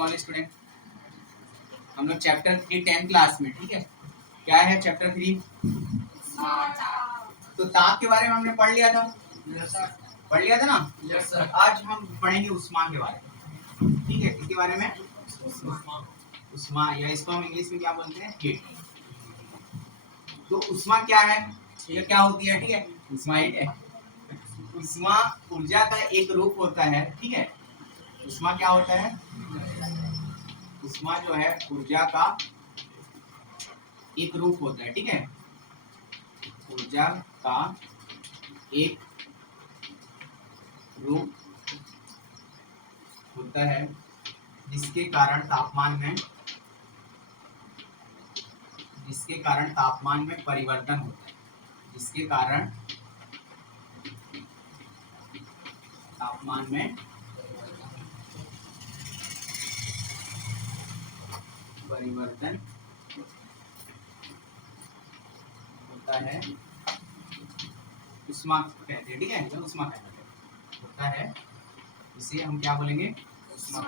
Morning all student. हम लोग chapter 3 10th class में, ठीक है। क्या है चैप्टर 3? तो ताप के बारे में हमने पढ़ लिया था। पढ़ लिया था ना। Yes sir. आज हम पढ़ेंगे उष्मा के बारे में, ठीक है। किसके बारे में? उष्मा, या इसको हम इंग्लिश में क्या बोलते हैं? हीट। तो उष्मा क्या है, ये क्या होती है, ठीक है। उष्मा हीट है। उष्मा ऊर्जा का एक रूप होता है, ठीक है। उष्मा क्या होता है? उष्मा जो है ऊर्जा का एक रूप होता है, ठीक है। ऊर्जा का एक रूप होता है जिसके कारण तापमान में परिवर्तन होता है। जिसके कारण तापमान में परिवर्तन होता है, उष्मा कहते हैं, ठीक है। उष्मा कहते हैं होता है, इसे हम क्या बोलेंगे? उष्मा।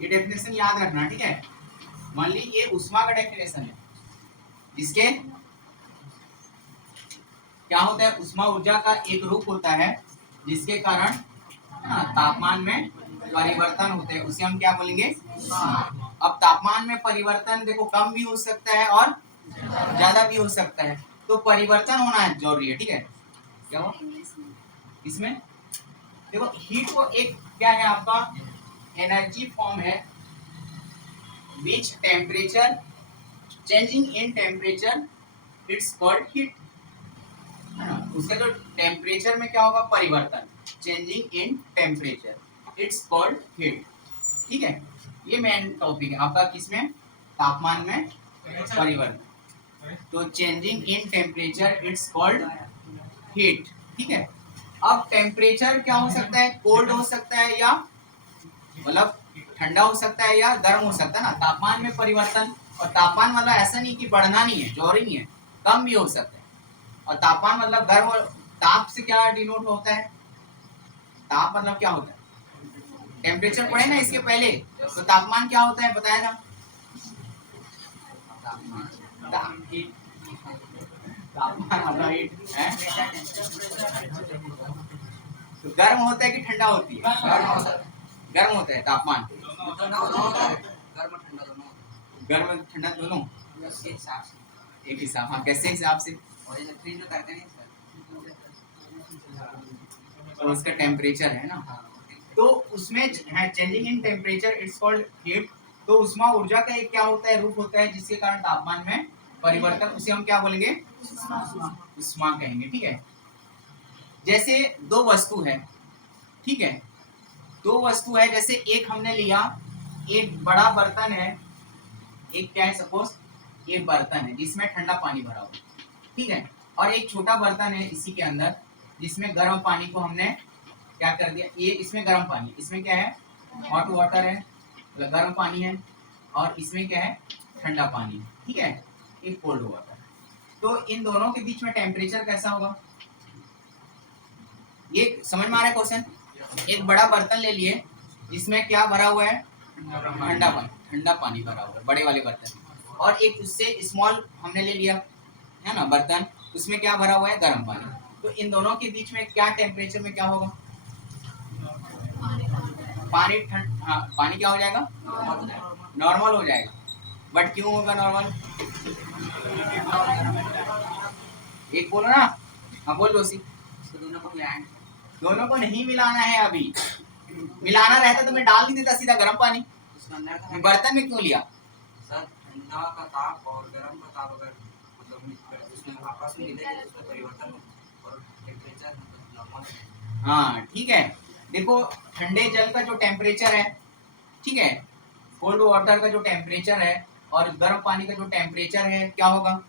ये डेफिनेशन याद रखना, ठीक है। मान ली ये उष्मा का डेफिनेशन है, जिसके क्या होता है? उष्मा ऊर्जा का एक रूप होता है जिसके कारण तापमान में परिवर्तन होते हैं, उसे हम क्या बोलेंगे? अब तापमान में परिवर्तन देखो कम भी हो सकता है और ज्यादा भी हो सकता है, तो परिवर्तन होना जरूरी है, ठीक है। क्या हो इसमें देखो, हीट को एक क्या है आपका एनर्जी फॉर्म है which temperature changing in temperature it's called heat. उसका जो टेम्परेचर में क्या होगा? परिवर्तन, changing in temperature it's called heat, ठीक है। ये मेन टॉपिक है आपका, किसमें? तापमान में परिवर्तन। तो changing in temperature it's called heat, ठीक है। अब टेम्परेचर क्या हो सकता है? कोल्ड हो सकता है, या मतलब ठंडा हो सकता है, या गर्म हो सकता है ना। तापमान में परिवर्तन, और तापमान मतलब ऐसा नहीं कि बढ़ना नहीं है, जोर नहीं है, कम भी हो सकता है। और तापमान मतलब गर्म, और ताप से क्या डिनोट होता है? ताप मतलब क्या होता है? टेम्परेचर पढ़े ना इसके पहले, तो तापमान क्या होता है बताया था? तापमान मतलब हीट है। तो गर्म होता है कि ठंडा होती है? गर्म होता है तापमान। गर्म ठंडा दोनों एक हिसाब। हाँ, कैसे हिसाब से? और उसका टेम्परेचर है ना, तो उसमें है changing in temperature it's called heat. तो उष्मा ऊर्जा का एक क्या होता है? रूप होता है जिसके कारण तापमान में परिवर्तन, उसे हम क्या बोलेंगे? उष्मा कहेंगे, ठीक है। जैसे दो वस्तु है, ठीक है। दो वस्तु है, जैसे एक हमने लिया, एक बड़ा बर्तन है, एक क्या है, सपोज एक बर्तन है जिसमें ठंडा पानी भरा हुआ, ठीक है। और एक छोटा बर्तन है इसी के अंदर, जिसमें गर्म पानी को हमने क्या कर दिया, ये इसमें गर्म पानी, इसमें क्या है? हॉट वाटर है, मतलब गर्म पानी है, और इसमें क्या है? ठंडा पानी, ठीक है, एक कोल्ड वाटर। तो इन दोनों के बीच में टेम्परेचर कैसा होगा? ये समझ में आ रहा है क्वेश्चन? एक बड़ा बर्तन ले लिए जिसमें क्या भरा हुआ है? ठंडा पानी भरा हुआ है, बड़े वाले बर्तन। और एक उससे स्मॉल हमने ले लिया है ना बर्तन, उसमें क्या भरा हुआ है? गर्म पानी। तो इन दोनों के बीच में क्या टेम्परेचर में क्या होगा? पानी पानी क्या हो जाएगा? नॉर्मल हो जाएगा। बट क्यों होगा नॉर्मल? एक बोलो ना। हाँ बोल दोषी। दोनों को नहीं मिलाना है अभी। मिलाना रहता तो मैं डाल नहीं देता सीधा गर्म पानी। बर्तन में क्यों लिया? सर ठंडा का ताप और गर्म का ताप अगर मतलब उसमें आपस में मिलेंगे तो उसमें परिवर्तन होगा और टेम्परेचर नॉर्मल। हाँ ठीक है। देखो ठंडे जल का जो टेम्परेचर है, ठीक है, कोल्ड वाटर का जो टेम्परेचर है और गर्म पानी का जो टेम्परेचर है, क्या होगा?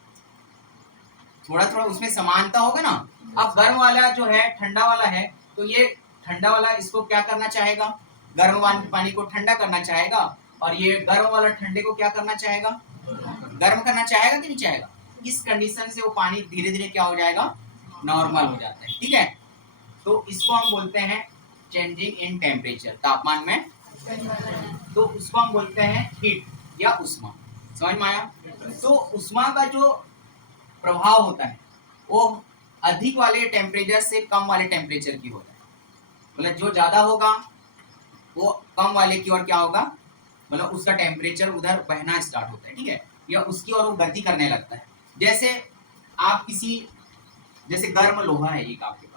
थोड़ा थोड़ा उसमें समानता होगा ना। अब गर्म वाला जो है ठंडा वाला है, तो ये ठंडा वाला इसको क्या करना चाहेगा? गर्म वाले पानी को ठंडा करना चाहेगा, और ये गर्म वाला ठंडे को क्या करना चाहेगा? गर्म करना चाहेगा कि नहीं चाहेगा? इस कंडीशन से वो पानी धीरे धीरे क्या हो जाएगा? नॉर्मल हो जाता है, ठीक है। तो इसको हम बोलते हैं चेंजिंग इन टेम्परेचर, तापमान में, तो उसको हम बोलते हैं हीट या उष्मा। समझ में आया? तो उष्मा का जो प्रभाव होता है वो अधिक वाले टेम्परेचर से कम वाले टेम्परेचर की होता है। मतलब जो ज्यादा होगा वो कम वाले की ओर क्या होगा, मतलब उसका टेम्परेचर उधर बहना स्टार्ट होता है, ठीक है, या उसकी ओर वो गति करने लगता है। जैसे आप किसी, जैसे गर्म लोहा है एक आपके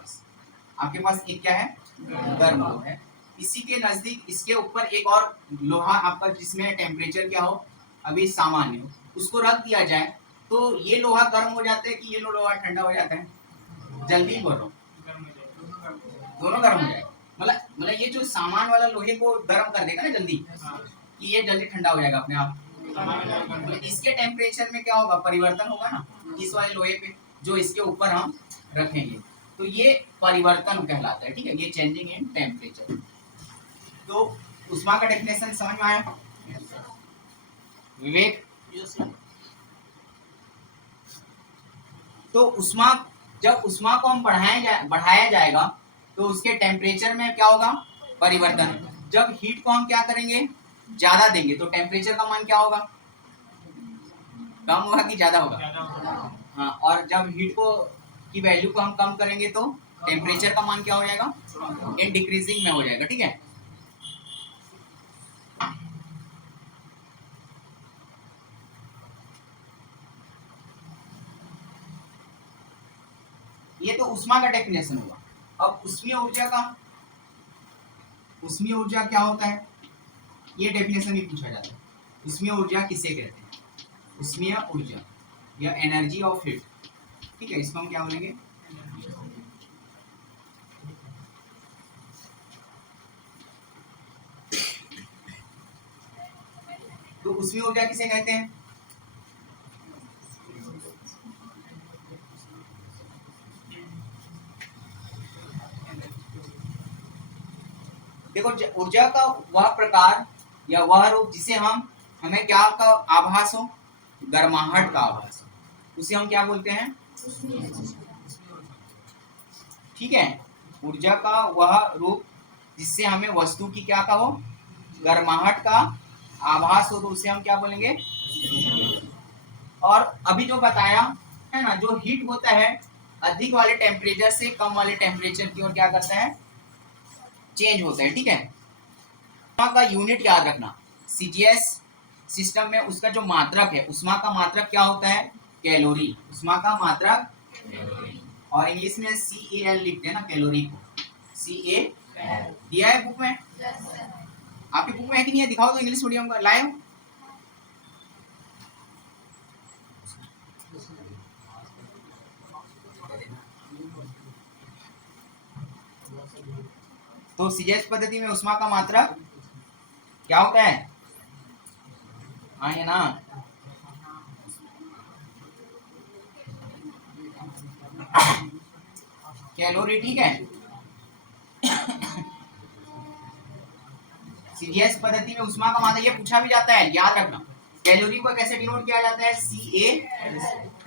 पास एक क्या है, गर्म लोहा है, इसी के नजदीक इसके ऊपर एक और लोहा आपका जिसमें टेम्परेचर क्या हो, अभी सामान्य हो, उसको रख दिया जाए तो ये लोहा गर्म हो जाता है कि ये लोहा ठंडा हो जाता है? जल्दी बोलो, दोनों गर्म हो जाएगा। मतलब ये जो सामान वाला लोहे को गर्म कर देगा ना जल्दी, कि ये जल्दी ठंडा हो जाएगा अपने आप। मतलब इसके टेम्परेचर में क्या होगा, परिवर्तन होगा ना इस वाले लोहे पे जो इसके ऊपर हम रखेंगे, तो ये परिवर्तन कहलाता है, ठीक है, ये चेंजिंग इन टेम्परेचर। तो उष्मा का डेफिनेशन समझ में आया विवेक? तो उष्मा, जब उष्मा को हम बढ़ाया जाएगा तो उसके टेम्परेचर में क्या होगा, परिवर्तन। जब हीट को हम क्या करेंगे, ज्यादा देंगे तो टेम्परेचर का मान क्या होगा, कम होगा कि ज्यादा होगा? हाँ, और जब हीट को की वैल्यू को हम कम करेंगे तो टेम्परेचर का मान क्या हो जाएगा, इन डिक्रीजिंग में हो जाएगा, ठीक है। ये तो उष्मा का डेफिनेशन हुआ। अब उष्मीय ऊर्जा क्या होता है, ये डेफिनेशन भी पूछा जाता है। उष्मीय ऊर्जा किसे कहते हैं, उष्मीय ऊर्जा या एनर्जी ऑफ हीट, ठीक है, इसको हम क्या बोलेंगे, तो उष्मीय ऊर्जा किसे कहते हैं? देखो, ऊर्जा का वह प्रकार या वह रूप जिसे हमें क्या का आभास हो, गर्माहट का आभास हो, उसे हम क्या बोलते हैं, ठीक है। ऊर्जा का वह रूप जिससे हमें वस्तु की क्या का हो, गर्माहट का आभास हो, तो उसे हम क्या बोलेंगे। और अभी जो बताया है ना, जो हीट होता है अधिक वाले टेम्परेचर से कम वाले टेम्परेचर की ओर क्या करता है, चेंज होता है, ठीक है। उष्मा का यूनिट याद रखना, सीजीएस सिस्टम में उसका जो मात्रक है, उष्मा का मात्रक क्या होता है, कैलोरी, उष्मा का मात्रक, और इंग्लिश में CAL लिखते हैं ना कैलोरी को, CA दिया है बुक में, आपकी बुक में है कि नहीं है, दिखाओ तो इंग्लिश मीडियम का लाए हो। तो सीजीएस पद्धति में उष्मा का मात्रक क्या होता है, हाँ ये ना, कैलोरी, ठीक है। सीजीएस पद्धति में उष्मा का मात्रक, ये पूछा भी जाता है, याद रखना। कैलोरी को कैसे डिनोट किया जाता है, CA,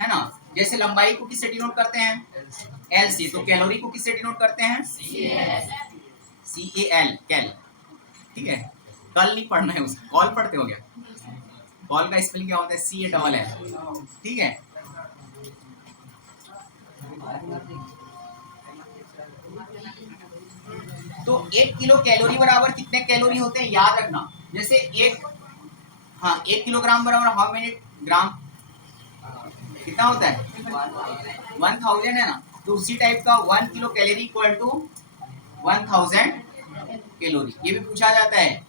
है ना। जैसे लंबाई को किससे डिनोट करते हैं, L से, तो कैलोरी को किससे डिनोट करते हैं, CAL, कैल, ठीक है। कल नहीं पढ़ना है उसका, कॉल पढ़ते हो क्या, कॉल का स्पेलिंग क्या होता है, CALL, ठीक है। तो 1 किलो कैलोरी बराबर कितने कैलोरी होते हैं, याद रखना। जैसे हाँ 1 किलोग्राम बराबर हाउ मेनी ग्राम, कितना होता है, 1000 है ना। तो उसी टाइप का 1 kilo calorie equal to 1000 calorie, ये भी पूछा जाता है।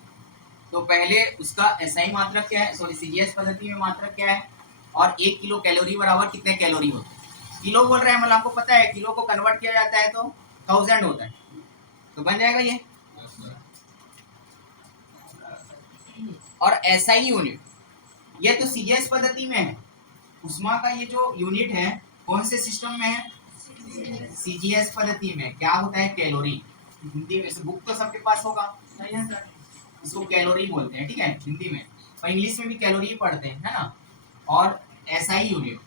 तो पहले उसका SI मात्रक क्या है, सॉरी सीजीएस पद्धति में मात्रक क्या है, और 1 किलो कैलोरी बराबर कितने कैलोरी होते हैं। किलो बोल रहे हैं, मतलब आपको पता है किलो को कन्वर्ट किया जाता है तो 1000 होता है, तो बन जाएगा ये। और SI यूनिट, ये तो सीजीएस पद्धति में है। उष्मा का ये जो यूनिट है कौन से सिस्टम में है, सीजीएस पद्धति में। क्या होता है, कैलोरी, हिंदी में बुक तो सबके पास होगा, इसको कैलोरी बोलते हैं, ठीक है, हिंदी में, और इंग्लिश में भी कैलोरी ही पढ़ते हैं, है ना। और SI यूनिट,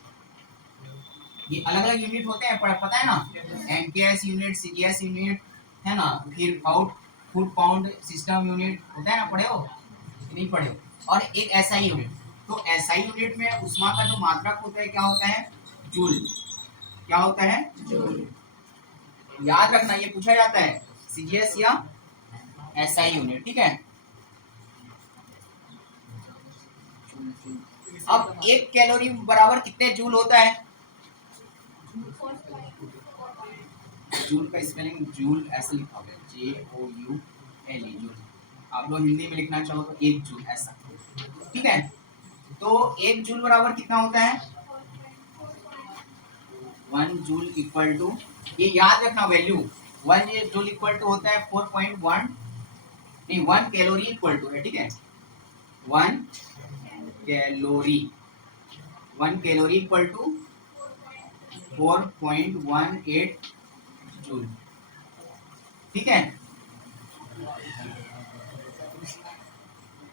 ये अलग अलग यूनिट होते हैं, पता है ना, MKS यूनिट, CGS यूनिट, है ना, फिर out foot pound system unit होता है ना, पढ़े हो नहीं पढ़े हो? और एक एसआई यूनिट। तो एसआई यूनिट में उष्मा का जो मात्रक होता है क्या होता है? जूल। क्या होता है? जूल। याद रखना, ये पूछा जाता है सीजीएस या एसआई यूनिट, ठीक है। अब एक कैलोरी बराबर कितने जूल होता है? जूल का स्पेलिंग जूल ऐसे लिखा होगा, JOULE, जूल। आप लोग हिंदी में लिखना चाहो तो एक जूल ऐसा, ठीक है। तो एक जूल बराबर कितना होता है? 1 जूल इक्वल टू, ये याद रखना वैल्यू, 1 जूल इक्वल टू होता है 4.1, नहीं 1 कैलोरी इक्वल टू है, ठीक है। 1 calorie, 1 calorie equal to 4.18 joule, ठीक है।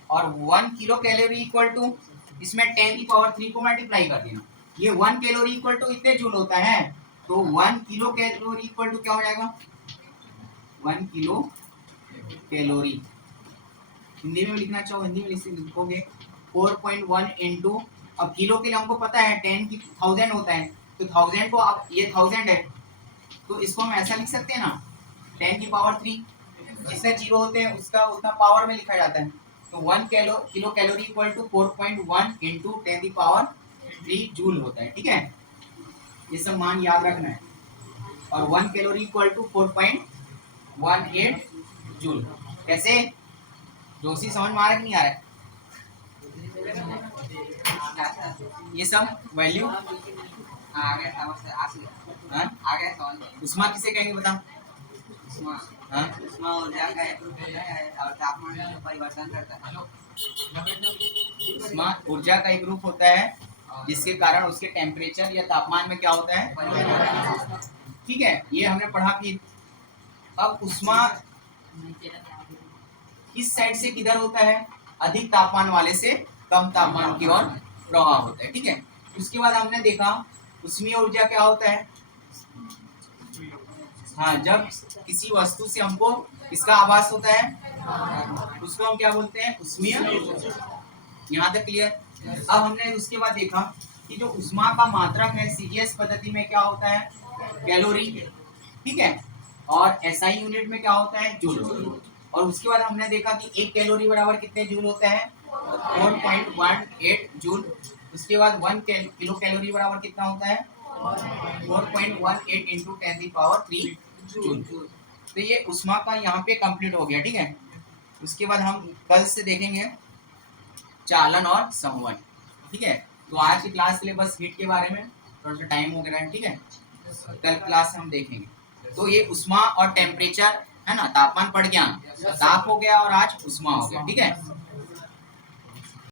और 1 किलो कैलोरी इक्वल टू, इसमें 10 की पावर 3 को मल्टीप्लाई कर देना, ये 1 कैलोरी इक्वल टू इतने जूल होता है। तो 1 किलो कैलोरी इक्वल टू क्या हो जाएगा? 1 किलो कैलोरी, हिंदी में लिखना चाहो हिंदी में लिखोगे 4.1 इंटू, अब किलो के लिए हमको पता है 10 की 1000 होता है, तो 1000 को आप, ये 1000 है तो इसको हम ऐसा लिख सकते हैं ना, 10 की पावर 3, जिससे जीरो होते हैं उसका उतना पावर में लिखा जाता है। तो 1 kilo calorie equal to 4.1 into 10 की पावर 3 जूल होता है, ठीक है। ये सब मान याद रखना है। और 1 कैलोरी इक्वल टू 4.18 जूल। कैसे दोषी समझ में आ रहा है कि नहीं आ रहा है? ये सब वैल्यू आ गया समझ आ गया। हाँ? आ गया समझ। उष्मा किसे कहेंगे बता? उष्मा, हाँ? उष्मा ऊर्जा का एक रूप होता है और तापमान में परिवर्तन करता है। उष्मा ऊर्जा का एक रूप होता है जिसके कारण उसके टेम्परेचर या तापमान में क्या होता है? परिवर्तन, ठीक है। ये हमने पढ़ा कि अब उष्मा किस साइड से किधर होता है? अधिक तापमान वाले से कम तापमान की ओर प्रवाह होता है, ठीक है। उसके बाद हमने देखा उष्मीय ऊर्जा क्या होता है? हाँ, जब किसी वस्तु से हमको किसका आभास होता है उसको हम क्या बोलते हैं? उष्मीय। यहाँ तक क्लियर? अब हमने उसके बाद देखा कि जो उष्मा का मात्रक है सीजीएस पद्धति में क्या होता है? कैलोरी, ठीक है। और एसआई यूनिट में क्या होता है? जूल। और उसके बाद हमने देखा कि एक कैलोरी बराबर कितने जूल होता है? 4.18 जूल। उसके बाद 1 किलो कैलोरी बराबर कितना होता है? 4.18 इंटू 10 की पावर 3 जूल। तो ये उष्मा का यहाँ पे कंप्लीट हो गया, ठीक है। उसके बाद हम कल से देखेंगे चालन और संवहन, ठीक है। तो आज की क्लास के लिए बस हीट के बारे में थोड़ा सा टाइम हो गया है, ठीक है। कल क्लास हम देखेंगे। तो ये उष्मा और टेम्परेचर है ना, तापमान पड़ गया, ताप हो गया और आज उष्मा हो गया, ठीक है।